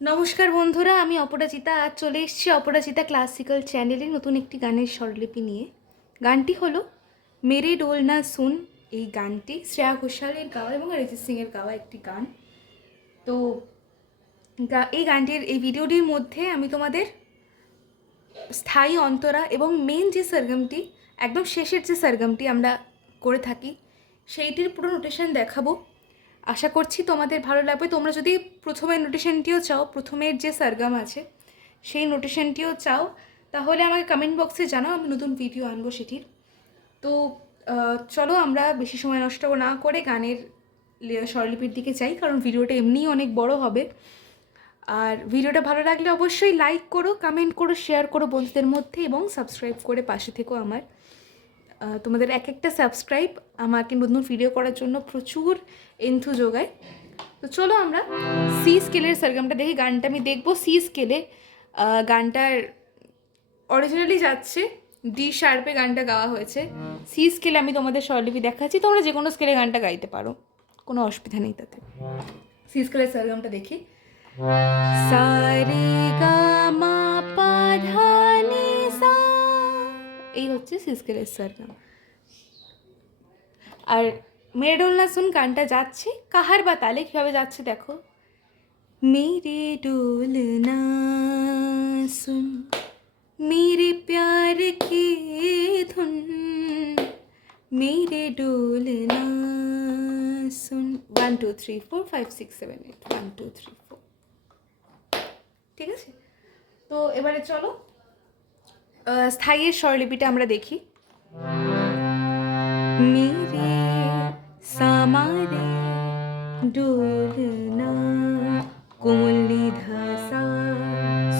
নমস্কার বন্ধুরা, আমি অপরাজিতা। আজ চলে এসেছি অপরাজিতা ক্লাসিক্যাল চ্যানেলে নতুন একটি গানের স্বরলিপি নিয়ে। গানটি হলো মেরে ডোল না সুন। এই গানটি শ্রেয়া ঘোষালের গাওয়া এবং অরিজিৎ সিংয়ের গাওয়া একটি গান। তো এই গানটির এই ভিডিওটির মধ্যে আমি তোমাদের স্থায়ী অন্তরা এবং মেন যে সরগমটি, একদম শেষের যে সরগমটি আমরা করে থাকি, সেইটির পুরো নোটেশন দেখাবো। আশা করছি তোমাদের ভালো লাগবে। তোমরা যদি প্রথমের নোটেশনটিও চাও, প্রথমের যে সরগম আছে সেই নোটেশনটিও চাও, তাহলে আমাকে কমেন্ট বক্সে জানাও, আমি নতুন ভিডিও আনবো সেটির। তো চলো আমরা বেশি সময় নষ্ট না করে গানের স্বরলিপির দিকে যাই, কারণ ভিডিওটা এমনিই অনেক বড় হবে। আর ভিডিওটা ভালো লাগলে অবশ্যই লাইক করো, কমেন্ট করো, শেয়ার করো বন্ধুদের মধ্যে এবং সাবস্ক্রাইব করে পাশে থেকো আমার। তোমাদের এক একটা সাবস্ক্রাইব আমাকে নতুন ভিডিও করার জন্য প্রচুর এন্থু যোগায়। তো চলো আমরা সি স্কেলের সরগমটা দেখি। গানটা আমি দেখবো সি স্কেলে। গানটার অরিজিনালি যাচ্ছে ডি শার্পে, গানটা গাওয়া হয়েছে। সি স্কেলে আমি তোমাদের স্বরলিপি দেখাচ্ছি, তোমরা যে কোনো স্কেলে গানটা গাইতে পারো, কোনো অসুবিধা নেই তাতে। সি স্কেলের সরগমটা দেখি। সা রে গা মা পা ধা নি সা, এই হচ্ছে সি স্কেলের সরগম। আর মেরে ডোল না সুন গানটা যাচ্ছে কাহার বা তালে। কীভাবে যাচ্ছে দেখো। মেরে ডোল না সুন मेरे प्यार की धुन, मेरे डोल ना सुन। 1 2 3 4 5 6 7 8 1 2 3 4। ঠিক আছে, তো এবারে চলো স্থায়ীর স্বরলিপিটা আমরা দেখি। मेरे सामारे डोलना कोमली धसा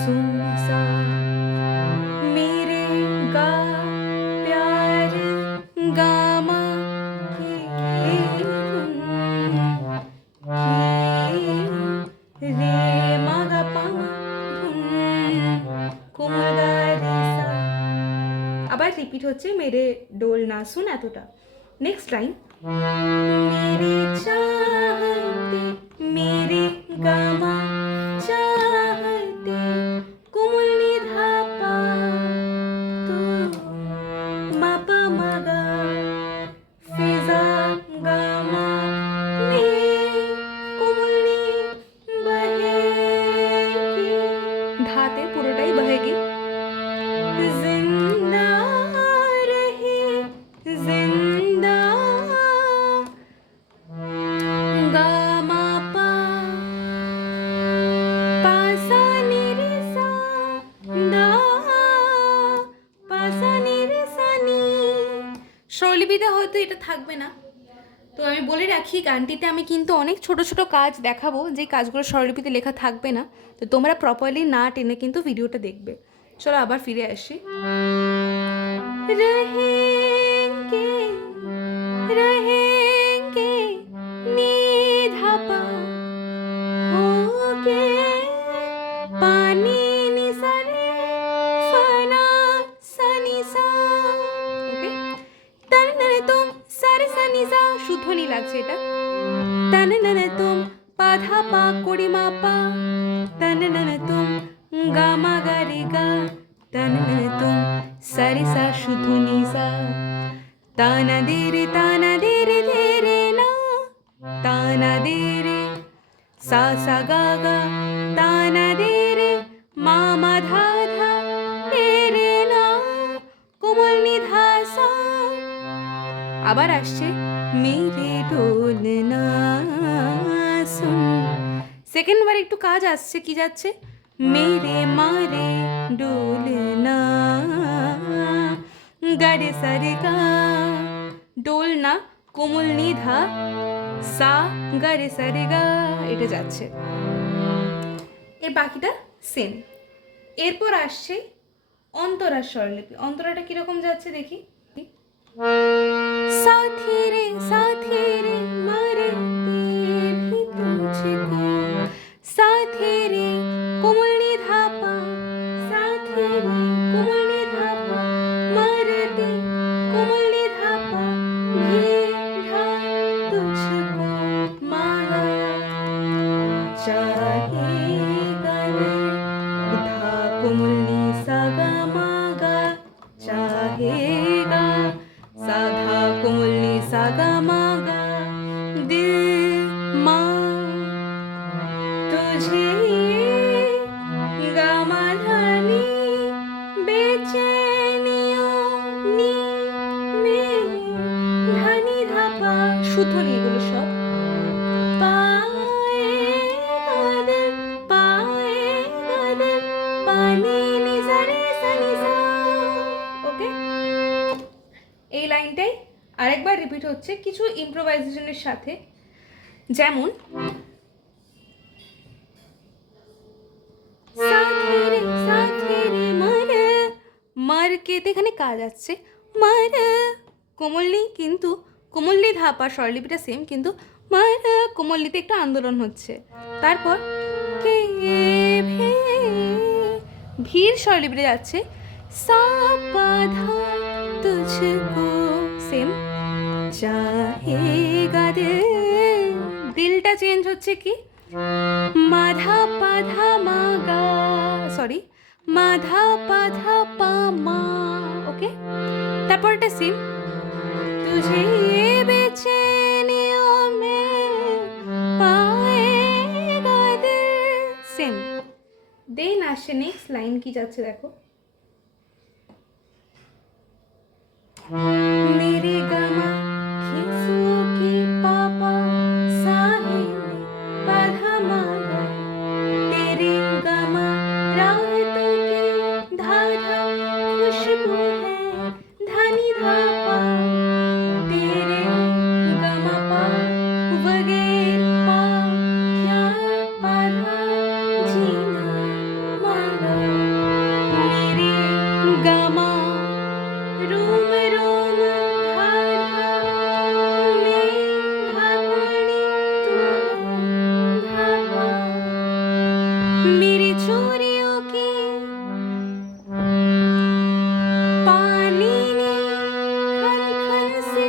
सुन सा, मेरे गा प्यार गामा की रे मागा पामा कोमल गा रे सा। আবার রিপিট হচ্ছে মেরে ডোল না সুন এতটা। নেক্সট লাইন, মেরে চাহতে মেরে গামা চাহতে কুমলি ধাপা তো মাপা মাগা ফিজা গামা মে কুমলি বহেগি, ধাতে পুরোটাই বহেগি। जिंदा रहे जिंदा गा मा पा पा सा नी रे सा दा পা সা নি রে সা নি। স্বরলিপিতে হয়তো এটা থাকবে না, তো আমি বলে রাখি গানটিতে আমি কিন্তু অনেক ছোট ছোট কাজ দেখাবো, যে কাজগুলো স্বরলিপিতে লেখা থাকবে না। তো তোমরা প্রপারলি না টেনে কিন্তু ভিডিওটা দেখবে। চলো আবার ফিরে আসি। रहेंगे रहेंगे निधापा होगे पानी निसारे फना सनी सा। ओके, तनने तुम सारे सनी सा, শুদ্ধ নি লাগছে এটা। तनने तुम पाधा पा कोड़ी मापा, तनने तुम गामा गारे गा, तनने तुम सारे सा शुद्ध नी सा, ताना दे रे दे रे ना, ताना दे रे सा गा गा, ताना दे रे मा मा धा धा दे रे ना কোমল নি ধা সা। আবার আসছে মেরে ডোল না সুন। সেকেন্ড বার একটু কাজ আসছে, কি যাচ্ছে मेरे मारे डोलना गारे सारे गा, ডোলনা কোমল নিধা সা গারে সারে গা, এটা যাচ্ছে। এর বাকিটা সেম। এরপর আসছে অন্তরার স্বরলিপি। অন্তরাটা কিরকম যাচ্ছে দেখি। साथी रे मरते भी तुझको, साथी रे कोमली धापा, साथी रे कोमली धापा मरते कोमली धापा भी ढा तुझको मांगा चाहेगा कोमलनी सा गा मा गा चाहेगा, साधा कोमलनी सा गा मा गा, दिल माँ तुझे गा मा धा नी, বেচেনিও নি মে ধানি ধাপা, শুদ্ধ নি এগুলো সব, পায়ে গাদের পায়ে গাদের পানি নি সা রে সা নি সা। ওকে, এই লাইনটাই আরেকবার রিপিট হচ্ছে কিছু ইম্প্রোভাইজেশনের সাথে, যেমন মারকেতে এখানে কাজ আছে মার, কোমলনি কিন্তু কোমলনি ধাপা স্বরলিপিটা সেম, কিন্তু মার কোমলনিতে একটু আন্দোলন হচ্ছে। তারপর কে ভে ভীর স্বরলিপিটা যাচ্ছে সা পা ধা তুঝকো সেম, চাহেগা দিল, দিলটা চেঞ্জ হচ্ছে কি মাধা পাধা মা গা, সরি মাধা পাধা পা মা। ওকে, তারপর এটা সেম, তুঝে বেচেনিও মে পায়েগা দিল, সেম। দেন আসে নেক্সট লাইন কি যাচ্ছে দেখো, मेरे गमा खिसुओ की पापा साहिल पधा मागा, तेरे गमा राहतों की धाधा खुशबू है धनी धापा, तेरे गमा पा वगैर पा क्या पधा जीना मांगा, मेरे गमा रोम रोम धाधा में धागणी तू धापा, मेरी चोरियों की पानी ने खन खन से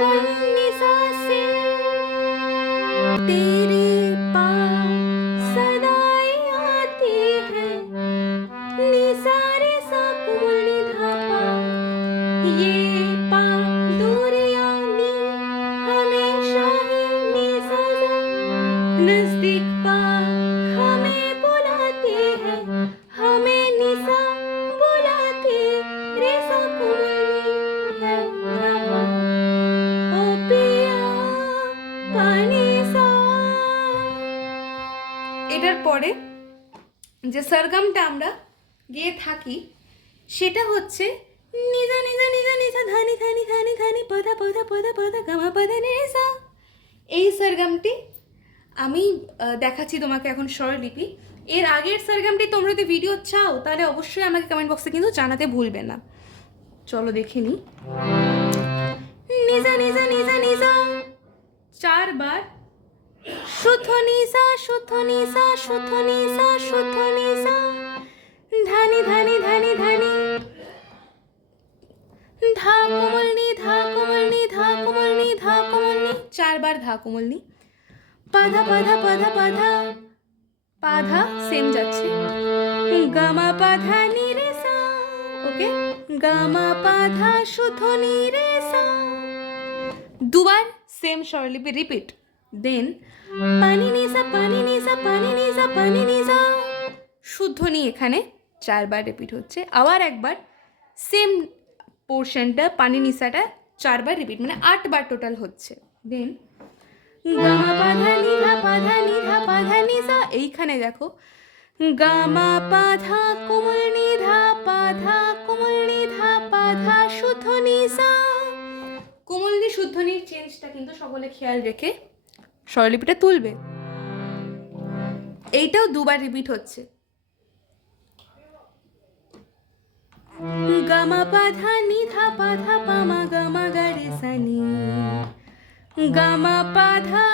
खन्नी सा से, तेरे पास सदाई आती है निसारे सा कोमलनी धापा, ये पा दूरियानी हमेशा ही निसा नजदीक पा हमें बुलाती है, हमें निसा बुलाती रे सा कोमलनी है धापा, ओ पिया पानी सा। এটার পরে যে সরগমটা আমরা গেয়ে থাকি সেটা হচ্ছে নিজা নিজা নিজা নিজা ধানি ধানি ধানি ধানি পদা পদা পদা পদা গামা পদা নিসা। এই সরগমটি আমি দেখাচ্ছি তোমাকে এখন স্বরলিপি। এর আগের সরগমটি তোমরা যদি ভিডিও চাও তাহলে অবশ্যই আমাকে কমেন্ট বক্সে কিন্তু জানাতে ভুলবে না। চলো দেখে নিই। নিজা নিজা নিজা নিজা 4 বার, শুদ্ধ নিসা শুদ্ধ নিসা শুদ্ধ নিসা শুদ্ধ নিসা, ধানি ধানি ধানি ধানি, ধা কোমলনি ধা কোমলনি ধা কোমলনি ধা কোমলনি, 4 বার ধা কোমলনি, পাধা পাধা পাধা পাধা পাধা সেম যাচ্ছে, গামা পাধা নি রে সা। ওকে, গামা পাধা শুদ্ধ নি রে সা, দুবার সেম স্বরলিপি রিপিট। দেন পানি নিসা পানি নিসা পানি নিসা পানি নিসা, শুদ্ধ নি এখানে 4 বার রিপিট হচ্ছে। আবার একবার সেম পোর্শনটা পানি নিসাটা 4 বার রিপিট, মানে 8 বার টোটাল হচ্ছে। দেন গামা পাধা নিধা পাধা নিধা পাধা নিসা, এইখানে দেখো গামা পাধা কোমল নিধা পাধা কোমল নিধা পাধা শুদ্ধ নিসা। কোমল নি শুদ্ধ নির চেঞ্জটা কিন্তু সকলে খেয়াল রেখে স্বরলিপিটা তুলবে। এইটাও 2 বার রিপিট হচ্ছে। গামা পাধা নিধা পাধা পামা গামা গারে সানি, গামা পাধা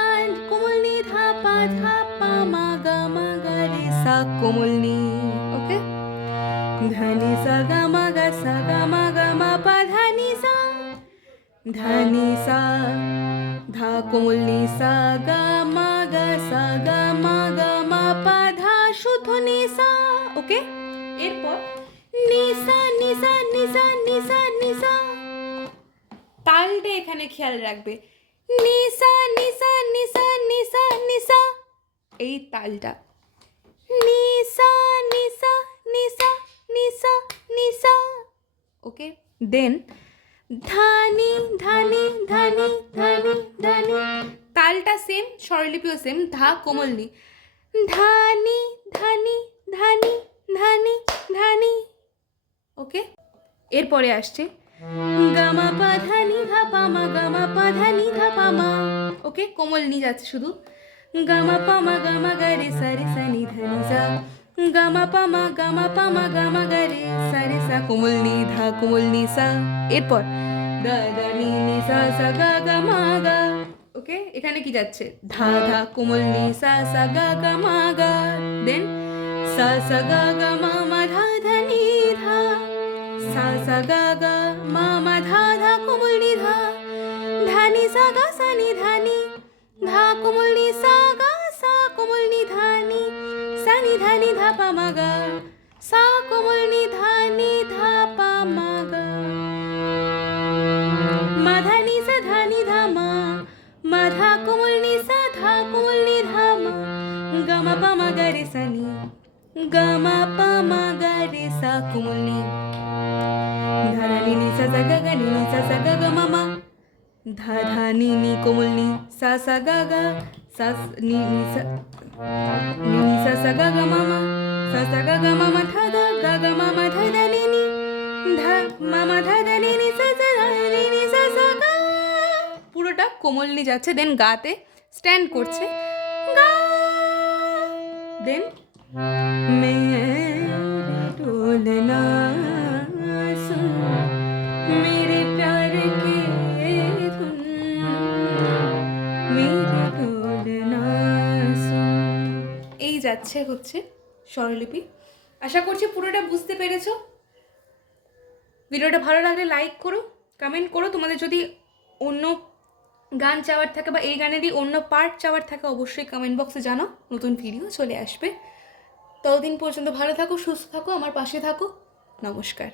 কোমল নিধা পাধা পামা গামা গারে সা কোমল নি। ওকে, ধনি সা গামা গা সা গামা গামা পাধা নি সা, ধনি সা ধা কোমল নি সা গামা গা সা গামা গামা পাধা ওকে, এরপর নিসা নিসা নিসা নিসা নিসা, তালটা এখানে খেয়াল রাখবে, নিসা নিসা নিসা নিসা নিসা, এই তালটা নিসা নিসা নিসা নিসা নিসা। ওকে, দেন ধানি ধানি ধানি ধানি ধানি, তালটা সেম, স্বরলিপিও সেম, ধা কোমল নি, ধানি ধানি ধানি ধানি ধানি। ওকে, এরপরে আসছে গামা পা ধানি ধা পামা, গামা পা ধানি ধা পামা। ওকে, কোমল নি যাচ্ছে শুধু, গামা পামা গামা গারে সারে সা নি ধা নি সা, গামা পামা গামা গারে সারে সা, কোমল নি ধা কোমল নি সা। এরপর গা গা নি নি সা সা গা গা মা গা। ওকে, এখানে কি যাচ্ছে, ধা ধা কোমল নি সা সা গা গা মা গা, দেন সা সা গা গা মা মা ধা ধা নি ধা, সা সা গা গা মা মা ধা ধা কোমল নি ধা, ধানি সা গা সা নি ধানি, ধা কোমল নি সা গা সা কোমল নি ধানি, সা নি ধানি ধা পা মা গা, সা কোমল নি ধানি ধা পা মা গা, মা ধানি সা ধানি ধা মা, মা ধা কোমল নি সা ধা কোমল নি ধা মা, গা মা পা মা গা রে সা নি, গা মা পা মা গা রে সা কোমল নি, ধা ধা নি নি সা সা গা গা নি নি সা সা গা গা মা মা, ধা ধা নি নি কোমল নি সা সা গা গা, সা নি নি সা নি নি সা সা গা গা মা মা, সা সা গা গা মা মা ধা ধা গা গা মা মা ধা ধা নি নি, ধা মা মা ধা ধা নি নি সা সা ধা নি নি সা সা গা, পুরোটা কোমল নি যাচ্ছে, দেন গাতে স্ট্যান্ড করছে গা, দেন মেরে ডোলনা সুন, মেরে প্যার কে ধুন, মেরে ডোলনা সুন। এই যাচ্ছে হচ্ছে স্বরলিপি। আশা করছি পুরোটা বুঝতে পেরেছো। ভিডিওটা ভালো লাগলে লাইক করো, কমেন্ট করো। তোমাদের যদি অন্য গান চাওয়ার থাকে বা এই গানেরই অন্য পার্ট চাওয়ার থাকে অবশ্যই কমেন্ট বক্সে জানাও, নতুন ভিডিও চলে আসবে। ততদিন পর্যন্ত ভালো থাকো, সুস্থ থাকো, আমার পাশে থাকো। নমস্কার।